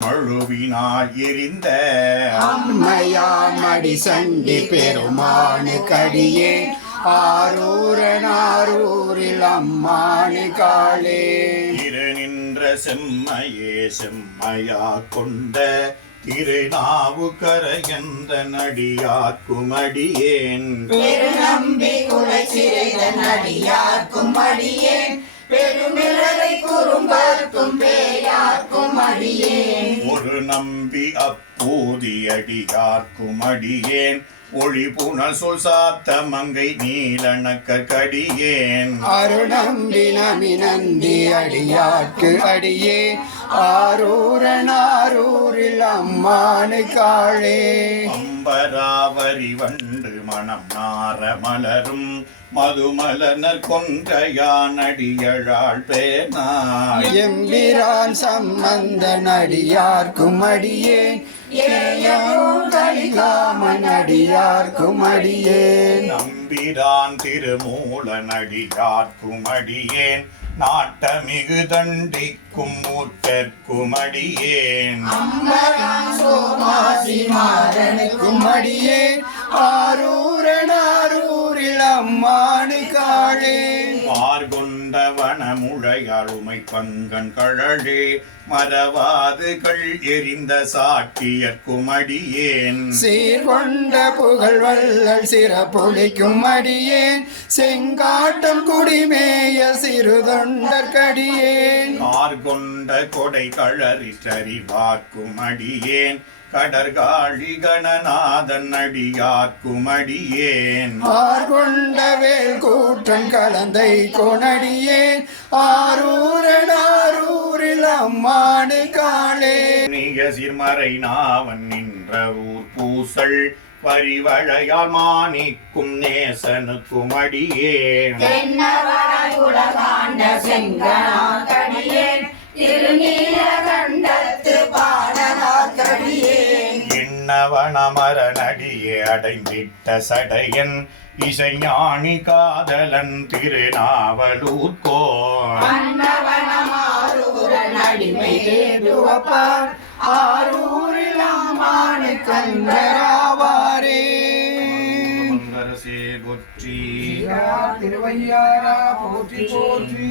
மழுவினால் எரிந்த அம்மையாமடி சண்டி பெருமானு கடியே ஆரூரனாரூரில் அம்மானு காளே திரு நின்ற செம்மையே செம்மையா கொண்ட திருநாவுக்கரையந்த நடியார்க்கும் அடியேன் பெருநம்பி குலை சிறைத நடியார்க்கும் அடியேன் பெருமிழலை குறும்பார்க்கும் பேயார்க்கும் அடியேன் ஒரு நம்பி அப்பூதி அடியார்க்கும் அடியேன் ஒளி புனல் சொல் சாத்த மங்கை நீலணக்க கடியேன் அருணம்பி நமினந்தி அடியார்க்கு அடியே ஆரூரனாரூரில் அம்மானு காளே அம்பராவரி வண்டு மணம் நார மலரும் மதுமலனர் கொன்றையானடியழாள் பேனாய் எம்பிரான் சம்பந்த நடியார்க்கும் அடியேன் கலிகாமன் அடியார்க்கும் அடியேன் நம்பிரான் திருமூல நடிகார்க்கும் அடியேன் நாட்டமிகு தண்டிக்கும் மூத்தற்கும் அடியேன் சோமாசி மாறனுக்கும் அடியேன் ஆரூரனாரூரில் அம்மானு காளே மார்கொண்ட வனமுழையாளுமை பங்கன் கழலே மறவாது கள் எரிந்த சாட்டியற்கும் அடியேன் சீர்கொண்ட புகழ் வள்ளல் சிறப்புளிக்கும் அடியேன் செங்காட்டம் குடிமேய சிறுதொண்டற்கடியேன் கார்கொண்ட கொடை கழறிற்றறிவார்க்கும் அடியேன் கடற்காழி கணநாதன் அடியார்க்கும் அடியேன் ஆர்கொண்ட வேல் கூட்டன் கலந்தை கொணடியேன் ஆரூரனாரூரில் அம்மானு காளே நீக சிறுமறை நாவன் நின்ற ஊர் பூசல் பரிவழையால் மாணிக்கும் நேசனுக்கும் அடியேன் உலகாண்ட செங்கனாக்கடியேன் திருநீலகண்டத்து பாடலாக்கடியேன் எண்ணவனமர நடியே அடைந்திட்ட சடையன் இசைஞானி காதலன் திருநாவலூர்கோன் அன்னவனமாரூரன் அடிமை ஏதுவப்பார் ஆரூரில் அம்மானு கந்தராவாரே போற்றி திருவையாரா போற்றி போற்றி